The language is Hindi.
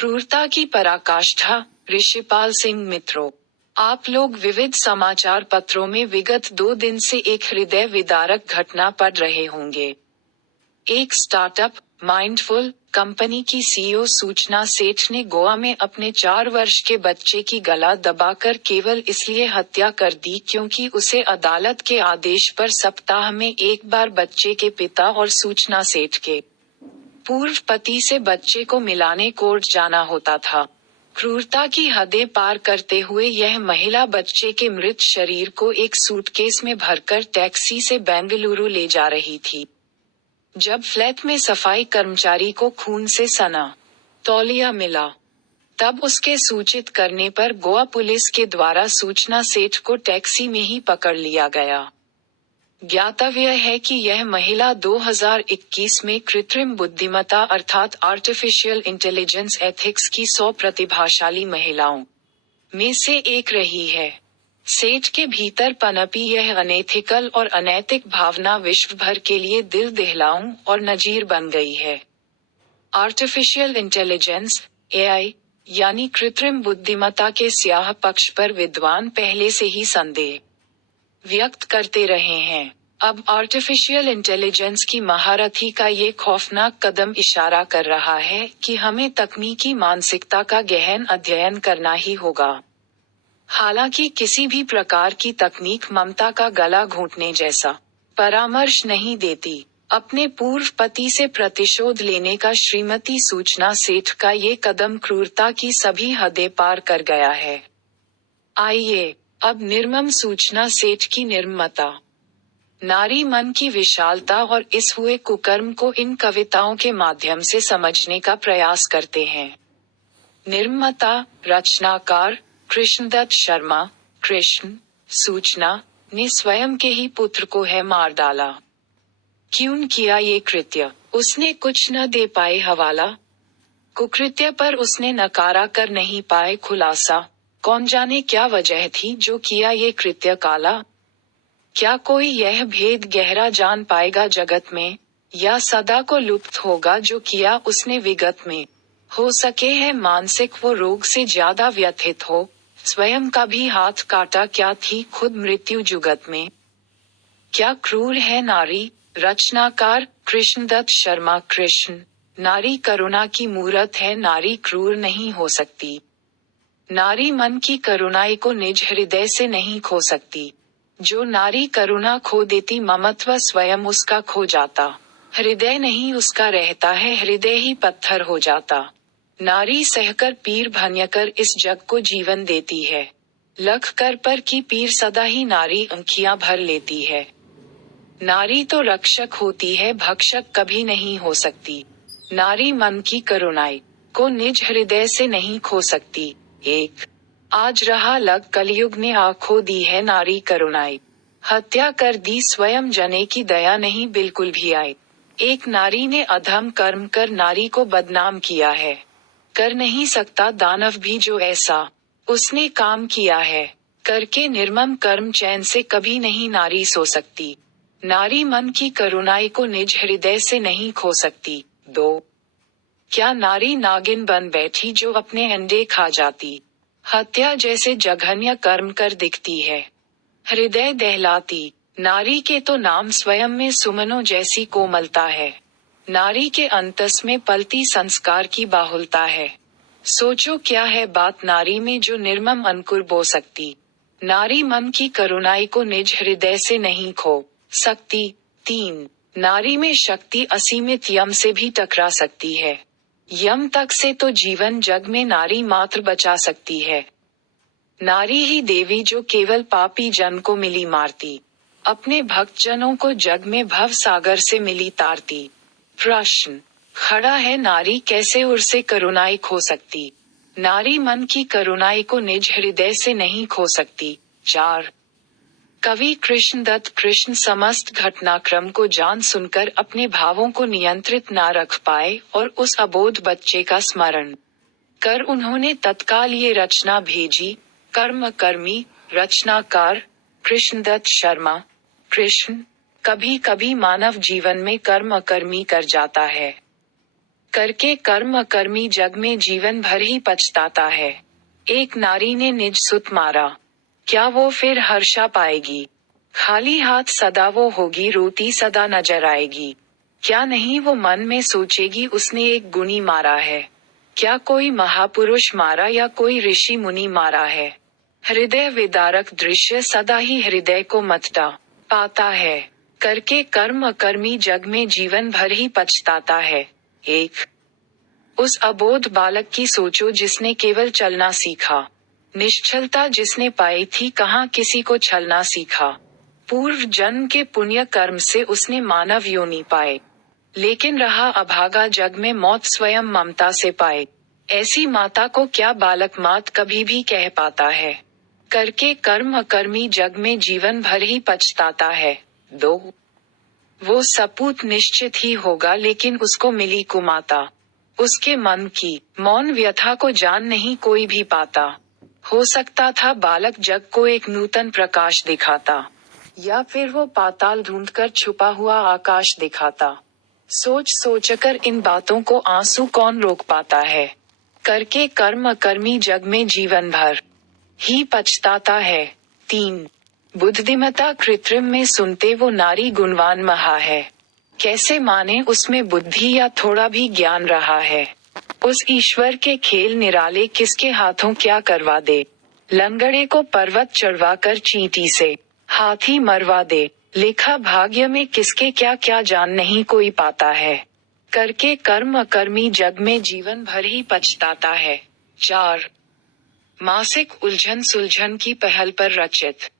क्रूरता की पराकाष्ठा। ऋषिपाल सिंह मित्रों, आप लोग विविध समाचार पत्रों में विगत 2 दिन से एक हृदय विदारक घटना पढ़ रहे होंगे। एक स्टार्टअप माइंडफुल कंपनी की सीईओ सूचना सेठ ने गोवा में अपने 4 वर्ष के बच्चे की गला दबाकर केवल इसलिए हत्या कर दी क्योंकि उसे अदालत के आदेश पर सप्ताह में एक बार बच्चे के पिता और सूचना सेठ के पूर्व पति से बच्चे को मिलाने कोर्ट जाना होता था। क्रूरता की हदें पार करते हुए यह महिला बच्चे के मृत शरीर को एक सूटकेस में भरकर टैक्सी से बेंगलुरु ले जा रही थी। जब फ्लैट में सफाई कर्मचारी को खून से सना तौलिया मिला, तब उसके सूचित करने पर गोवा पुलिस के द्वारा सूचना सेठ को टैक्सी में ही पकड़ लिया गया। ज्ञातव्य है कि यह महिला 2021 में कृत्रिम बुद्धिमत्ता अर्थात आर्टिफिशियल इंटेलिजेंस एथिक्स की 100 प्रतिभाशाली महिलाओं में से एक रही है। सेठ के भीतर पनपी यह अनएथिकल और अनैतिक भावना विश्व भर के लिए दिल दहलाऊं और नजीर बन गई है। आर्टिफिशियल इंटेलिजेंस एआई यानी कृत्रिम बुद्धिमत्ता के स्याह पक्ष पर विद्वान पहले से ही संदेह व्यक्त करते रहे हैं। अब आर्टिफिशियल इंटेलिजेंस की महारथी का ये खौफनाक कदम इशारा कर रहा है कि हमें तकनीकी मानसिकता का गहन अध्ययन करना ही होगा। हालांकि किसी भी प्रकार की तकनीक ममता का गला घोंटने जैसा परामर्श नहीं देती। अपने पूर्व पति से प्रतिशोध लेने का श्रीमती सूचना सेठ का ये कदम क्रूरता की सभी हदें पार कर गया है। आइए अब निर्मम सूचना सेठ की निर्ममता, नारी मन की विशालता और इस हुए कुकर्म को इन कविताओं के माध्यम से समझने का प्रयास करते हैं। निर्ममता रचनाकार कृष्णदत्त शर्मा। कृष्ण सूचना ने स्वयं के ही पुत्र को है मार डाला। क्यों किया ये कृत्य? उसने कुछ न दे पाए हवाला। कुकृत्य पर उसने नकारा कर नहीं पाए खुलासा। कौन जाने क्या वजह थी जो किया ये कृत्य काला। क्या कोई यह भेद गहरा जान पाएगा जगत में, या सदा को लुप्त होगा जो किया उसने विगत में। हो सके है मानसिक वो रोग से ज्यादा व्यथित हो, स्वयं का भी हाथ काटा क्या थी खुद मृत्यु जुगत में। क्या क्रूर है नारी। रचनाकार कृष्णदत्त शर्मा। कृष्ण नारी करुणा की मूरत है, नारी क्रूर नहीं हो सकती। नारी मन की करुणाई को निज हृदय से नहीं खो सकती। जो नारी करुणा खो देती ममत्व स्वयं उसका खो जाता। हृदय नहीं उसका रहता है, हृदय ही पत्थर हो जाता। नारी सहकर पीर भन्यकर इस जग को जीवन देती है। लख कर पर की पीर सदा ही नारी अंखियां भर लेती है। नारी तो रक्षक होती है, भक्षक कभी नहीं हो सकती। नारी मन की करुणाई को निज हृदय से नहीं खो सकती। एक आज रहा लग कलयुग ने आँखों दी है नारी करुणाई। हत्या कर दी स्वयं जने की दया नहीं बिल्कुल भी आई। एक नारी ने अधम कर्म कर नारी को बदनाम किया है। कर नहीं सकता दानव भी जो ऐसा उसने काम किया है। करके निर्मम कर्म चैन से कभी नहीं नारी सो सकती। नारी मन की करुणाई को निज हृदय से नहीं खो सकती। 2 क्या नारी नागिन बन बैठी जो अपने अंडे खा जाती। हत्या जैसे जघन्य कर्म कर दिखती है। हृदय दहलाती। नारी के तो नाम स्वयं में सुमनों जैसी कोमलता है। नारी के अंतस में पलती संस्कार की बाहुलता है। सोचो क्या है बात नारी में जो निर्मम अंकुर बो सकती। नारी मन की करुणाई को निज हृदय से नहीं खो सकती। 3 नारी में शक्ति असीमित यम से भी टकरा सकती है। यम तक से तो जीवन जग में नारी मात्र बचा सकती है। नारी ही देवी जो केवल पापी जन को मिली मारती, अपने भक्तजनों को जग में भव सागर से मिली तारती। प्रश्न खड़ा है नारी कैसे उर्से करुणाई खो सकती। नारी मन की करुणाई को निज हृदय से नहीं खो सकती। 4 कवि कृष्णदत्त कृष्ण समस्त घटनाक्रम को जान सुनकर अपने भावों को नियंत्रित ना रख पाए और उस अबोध बच्चे का स्मरण कर उन्होंने तत्काल ये रचना भेजी। कर्म कर्मी। रचनाकार कृष्णदत्त शर्मा। कृष्ण कभी कभी मानव जीवन में कर्म अकर्मी कर जाता है। करके कर्म अकर्मी जग में जीवन भर ही पछताता है। एक नारी ने निज सुत मारा, क्या वो फिर हर्षा पाएगी? खाली हाथ सदा वो होगी, रोती सदा नजर आएगी। क्या नहीं वो मन में सोचेगी, उसने एक गुणी मारा है। क्या कोई महापुरुष मारा या कोई ऋषि मुनि मारा है? हृदय विदारक दृश्य सदा ही हृदय को मथता पाता है। करके कर्म अकर्मी जग में जीवन भर ही पछताता है। एक उस अबोध बालक की सोचो जिसने केवल चलना सीखा। निश्चलता जिसने पाई थी, कहाँ किसी को छलना सीखा। पूर्व जन्म के पुण्य कर्म से उसने मानव योनि पाए, लेकिन रहा अभागा जग में मौत स्वयं ममता से पाए। ऐसी माता को क्या बालक मात कभी भी कह पाता है। करके कर्म अकर्मी जग में जीवन भर ही पछताता है। 2 वो सपूत निश्चित ही होगा, लेकिन उसको मिली कुमाता। उसके मन की मौन व्यथा को जान नहीं कोई भी पाता। हो सकता था बालक जग को एक नूतन प्रकाश दिखाता, या फिर वो पाताल ढूंढकर छुपा हुआ आकाश दिखाता। सोच सोचकर इन बातों को आंसू कौन रोक पाता है। करके कर्म अकर्मी जग में जीवन भर ही पछताता है। 3 बुद्धिमता कृत्रिम में सुनते वो नारी गुणवान महा है। कैसे माने उसमें बुद्धि या थोड़ा भी ज्ञान रहा है। उस ईश्वर के खेल निराले किसके हाथों क्या करवा दे। लंगड़े को पर्वत चढ़वा कर चींटी से हाथी मरवा दे। लिखा भाग्य में किसके क्या क्या जान नहीं कोई पाता है। करके कर्म अकर्मी जग में जीवन भर ही पछताता है। 4 मासिक उलझन सुलझन की पहल पर रचित